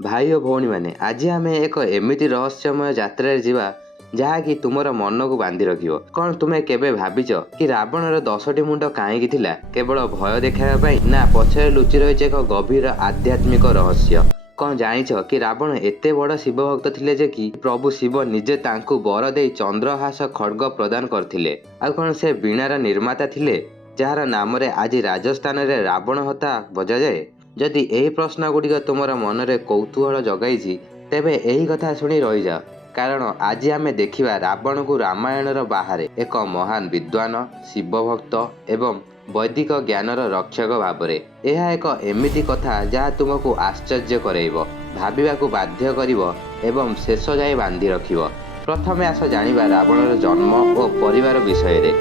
भाई और भौणी मैंने आज आम एक एमती रहस्यमय यात्रा जीवा जहाँकि तुमर मन को बांधि रखियो। कौन तुम्हें केबे भाविच कि रावणर 10टी मुंड कहीं थिला केवल भय देखाइबा ना पछरे लुचि रही एक गभीर आध्यात्मिक रहस्य। कौन जानिछ कि रावण एते बड़ शिव भक्त थिले जे कि प्रभु शिव निजे तांकु वर दे चंद्रहास खड्ग प्रदान करथिले। आ कौन से वीणार निर्माता थिले जार नाम आज राजस्थान रे रावण हता बजा जाए। जदि एही प्रश्न गुड़िक तुमर मनरे कौतूहल जगाई तेबे एही कथा शुणी रही जाओ, कारण आज आमे देखिबा रावण को रामायणर बाहर एक महान विद्वान शिव भक्त एवं वैदिक ज्ञानर रक्षक भावरे। यह एक एमिति कथा जहाँ तुमको आश्चर्य करैब, भाविबाकू बाध्य करिब एवं शेष जाए बांधि रखिब। प्रथमे आस जानिबा रावणर जन्म और परिवार विषय रे,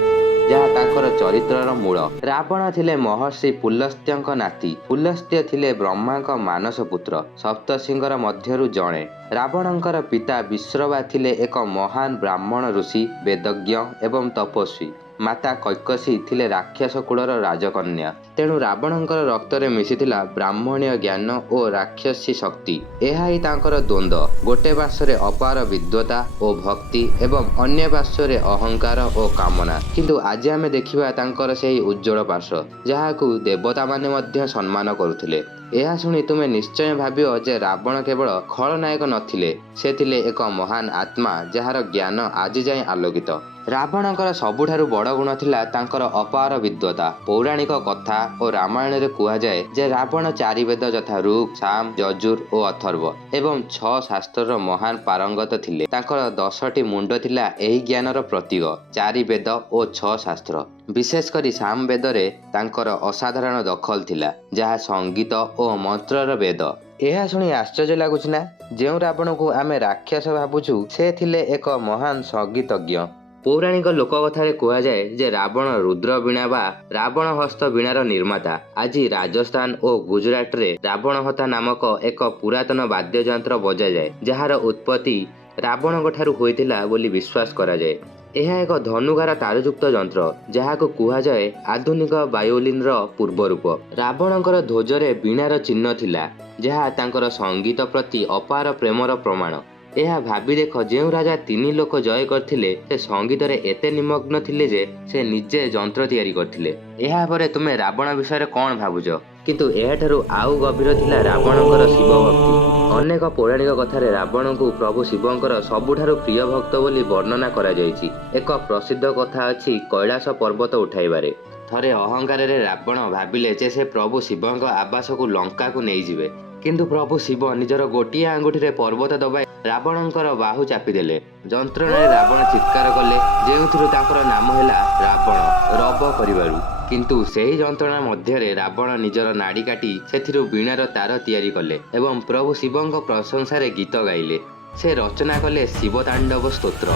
जहाँ तांकर चरित्रर मूल। रावण थिले महर्षि पुलस्त्यंक नाती। पुलस्त्य थिले ब्रह्मांक मानस पुत्र सप्तसिंहर मध्यरु जणे। रावणंकर पिता विश्रवा थिले एक महान ब्राह्मण ऋषि वेदज्ञ एवं तपस्वी। माता कैकसी थिले राक्षस कुलर राजकन्या। तेणु रावणंकर रक्तरे मिशिथिला ब्राह्मणीय ज्ञान और राक्षसी शक्ति। यह ही तांकर द्वंद्व, गोटे पार्श्वरे अपार विद्वता और भक्ति एवं अन्य पार्श्वरे अहंकार और कामना। किंतु आज आमे देखिबा तांकर सेही उज्जवल पार्श्व जहाकू देवता माने मध्य सम्मान करुथिले। यह शुणी तुमे निश्चय भाबियो जे रावण केवल खलनायक नथिले, से थिले एक महान आत्मा जार ज्ञान आज जाए आलोकित। रावणंकर सबुठारु बड़ गुण थिला तांकर अपार विद्वता। पौराणिक कथा और रामायण रे कुहा जाए जे रावण 4 वेद यथा ऋक् साम यजुर और अथर्व एवं 6 शास्त्रर महान पारंगत थिले। तांकर 10टी मुंड थिला एही ज्ञानर प्रतीक। 4 वेद और 6 शास्त्र, विशेष करी साम वेदरे तांकर असाधारण दखल थिला, जहा संगीत और मंत्रर वेद। यह शुणी आश्चर्य लगुच ना, जो रावण को आमे राक्षस भावुछु से थिले एक महान संगीतज्ञ। पौराणिक लोककथारे कुहा जाए जे रावण रुद्र वीणा बा रावण हस्त वीणार निर्माता। आज राजस्थान और गुजरात रे रावण हता नामक एक पुरातन वाद्य यंत्र बजा जाए, जार उत्पत्ति रावण ठारू होइतिला बोली विश्वास करा जाए। यह एक धनुगार तारयुक्त यंत्र जहाको कुहा जाए आधुनिक वायोलिन रो पूर्व रूप। रावणंकर ध्वजरे वीणार चिन्ह थिला, जहा तांकर संगीत प्रति अपार प्रेमर प्रमाण। यह भाभी देख, जो राजा 3 लोक जय करथिले से संगीत रे एते निमग्न थिले जे से निजे यंत्र तैयारी करथिले। यह परे तुमे रावण विषय कौन भाबुछ? किंतु एठारु आउ गभीर थिला रावणंकर शिव भक्ति। अनेक पौराणिक कथारे रावण को प्रभु शिवंकर सबुठारु प्रिय भक्त बोली वर्णना करा जायछि। एक प्रसिद्ध कथा अछि कैलाश पर्वत उठाइबारे। थरे अहंकार रे रावण भाबिले जे से प्रभु शिवंक आवास को लंका को नहीं जिवे, किंतु प्रभु शिव निजर गोटिए आंगुठी रे पर्वत दबाई रावणंकर बाहु चापिदेले। जंत्रणारे रावण चित्कार कले, जेउथिरु तांकर नाम हैला रावण, रब करिबारु। किंतु सेही जंत्रणा मध्यरे रावण निजर नाड़ी काटी सेथिरु वीणार तार तैयारी कले एवं प्रभु शिवंक प्रशंसारे गीत गाइले। से रचना कले शिव तांडव स्तोत्र,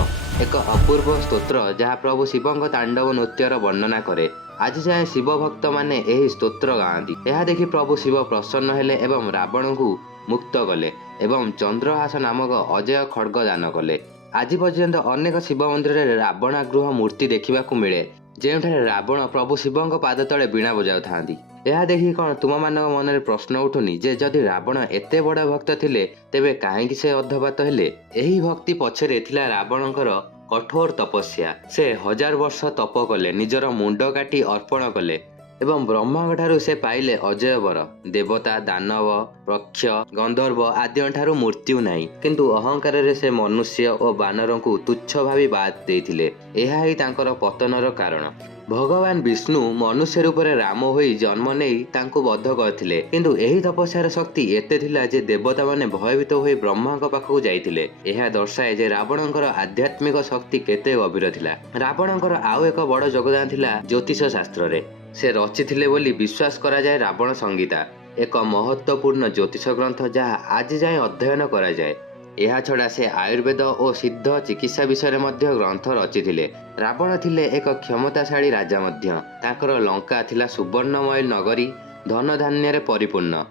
एक अपूर्व स्तोत्र जहाँ प्रभु शिवंक तांडव नृत्यर वर्णना करे। आज जाए शिव भक्त माने एही स्तोत्र गाँति। यह देखि प्रभु शिव प्रसन्न हेले एवं रावण को मुक्त कले एवं चंद्रहास नामक अजय खड्ग दान कले। आज पर्यंत अनेक शिव मंदिर रे रावणागृह मूर्ति देखा मिले, जेउठारे रावण प्रभु शिवंक पाद तले वीणा बजाउ थांती। यह देखि कौन तुम मानक मन प्रश्न उठुनी जे जदि रावण एते बड़ भक्त थिले तेबे काहेकि से अधपात हेले? एही भक्ति पछरे थिला रावणंकर कठोर तपस्या। से 1000 वर्ष तप कले, निजर मुंड काटी अर्पण कले एवं ब्रह्मा ठारू से पाइले अजय वर। देवता दानव रक्ष गंधर्व आदि ठारू मृत्यु नहीं, किंतु अहंकार रे से मनुष्य और बानर को तुच्छ भावी बाद देथिले। एहा ही तांकर पतनर कारण। भगवान विष्णु मनुष्य रूप रे राम होई जन्म नेई तांको बद्ध करथिले, किंतु एही तपस्यार शक्ति एते थिला जे देवता माने भयभीत होई ब्रह्मांक पाखकु जाइथिले। एहा दर्शाए जे रावणंकर आध्यात्मिक शक्ति केते गभीर थिला। रावणंकर आउ एक बड़ योगदान थिला ज्योतिष शास्त्र रे। से रचिथिले बोली विश्वास करा जाए रावण संगीता, एक महत्वपूर्ण ज्योतिष ग्रंथ जहाँ आज जाए अध्ययन करा जाए। यह छड़ा से आयुर्वेद और सिद्ध चिकित्सा विषय मध्य ग्रंथ रचिथिले। रावण थिले एक क्षमताशाली राजा मध्य। तांकर लंका थिला सुवर्णमय नगरी, धन धान्य रे परिपूर्ण।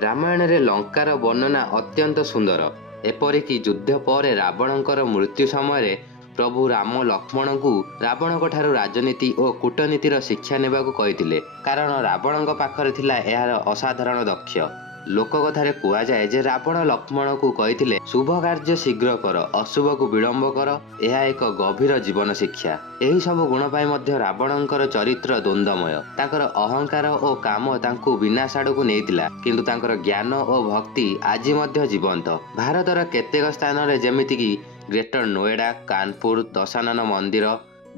रामायण रे लंकार वर्णना अत्यंत सुंदर। एपरिकी युद्ध पर रावणंकर मृत्यु समय प्रभु राम लक्ष्मण को रावण ठारू राजनीति और कूटनीतिर शिक्षा नेबाकू कहिथिले, कारण रावणंक पाखरे थिला एहार असाधारण दक्ष। ଲୋକ କଥାରେ କୁହାଯାଏ ଯେ ରାବଣ ଲକ୍ଷ୍ମଣକୁ କହିଥିଲେ ଶୁଭ କାର୍ଯ୍ୟ ଶୀଘ୍ର କର, ଅଶୁଭକୁ ବିଳମ୍ବ କର। ଏହା ଏକ ଗଭୀର ଜୀବନ ଶିକ୍ଷା। ଏହି ସବୁ ଗୁଣ ପାଇଁ ମଧ୍ୟ ରାବଣଙ୍କର ଚରିତ୍ର ଦ୍ୱନ୍ଦ୍ୱମୟ। ତାଙ୍କର ଅହଙ୍କାର ଓ କାମ ତାଙ୍କୁ ବିନାଶ ଆଡ଼କୁ ନେଇଥିଲା, କିନ୍ତୁ ତାଙ୍କର ଜ୍ଞାନ ଓ ଭକ୍ତି ଆଜି ମଧ୍ୟ ଜୀବନ୍ତ। ଭାରତର କେତେକ ସ୍ଥାନରେ ଯେମିତିକି ଗ୍ରେଟର ନୋଏଡା, କାନପୁର, ଦଶାନନ ମନ୍ଦିର,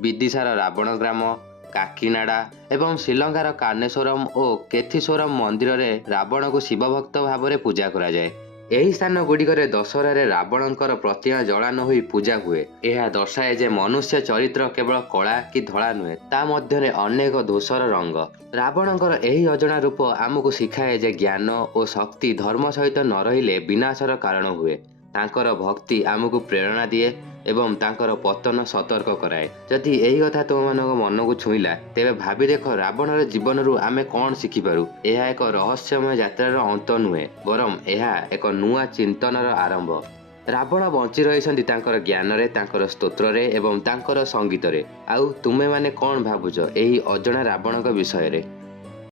ବିଦିଶାର ରାବଣ ଗ୍ରାମ, କାକିନାଡା ଏବଂ ଶ୍ରୀଲଙ୍କାର କାନେଶ୍ୱରମ୍ ଓ କେଥିଶ୍ୱରମ୍ ମନ୍ଦିରରେ ରାବଣକୁ ଶିବ ଭକ୍ତ ଭାବରେ ପୂଜା କରାଯାଏ। ଏହି ସ୍ଥାନ ଗୁଡ଼ିକରେ ଦଶହରାରେ ରାବଣଙ୍କର ପ୍ରତିମା ଜଳାନ ହୋଇ ପୂଜା ହୁଏ। ଏହା ଦର୍ଶାଏ ଯେ ମନୁଷ୍ୟ ଚରିତ୍ର କେବଳ କଳା କି ଧଳା ନୁହେଁ, ତା ମଧ୍ୟରେ ଅନେକ ଧୂସର ରଙ୍ଗ। ରାବଣଙ୍କର ଏହି ଅଜଣା ରୂପ ଆମକୁ ଶିଖାଏ ଯେ ଜ୍ଞାନ ଓ ଶକ୍ତି ଧର୍ମ ସହିତ ନ ରହିଲେ ବିନାଶର କାରଣ ହୁଏ। ତାଙ୍କର ଭକ୍ତି ଆମକୁ ପ୍ରେରଣା ଦିଏ ଏବଂ ତାଙ୍କର ପତନ ସତର୍କ କରାଏ। ଯଦି ଏହି କଥା ତୁମମାନଙ୍କ ମନକୁ ଛୁଇଁଲା, ତେବେ ଭାବି ଦେଖ ରାବଣର ଜୀବନରୁ ଆମେ କ'ଣ ଶିଖିପାରୁ। ଏହା ଏକ ରହସ୍ୟମୟ ଯାତ୍ରାର ଅନ୍ତ ନୁହେଁ, ବରଂ ଏହା ଏକ ନୂଆ ଚିନ୍ତନର ଆରମ୍ଭ। ରାବଣ ବଞ୍ଚି ରହିଛନ୍ତି ତାଙ୍କର ଜ୍ଞାନରେ, ତାଙ୍କର ସ୍ତୋତ୍ରରେ ଏବଂ ତାଙ୍କର ସଙ୍ଗୀତରେ। ଆଉ ତୁମେମାନେ କ'ଣ ଭାବୁଛ ଏହି ଅଜଣା ରାବଣଙ୍କ ବିଷୟରେ?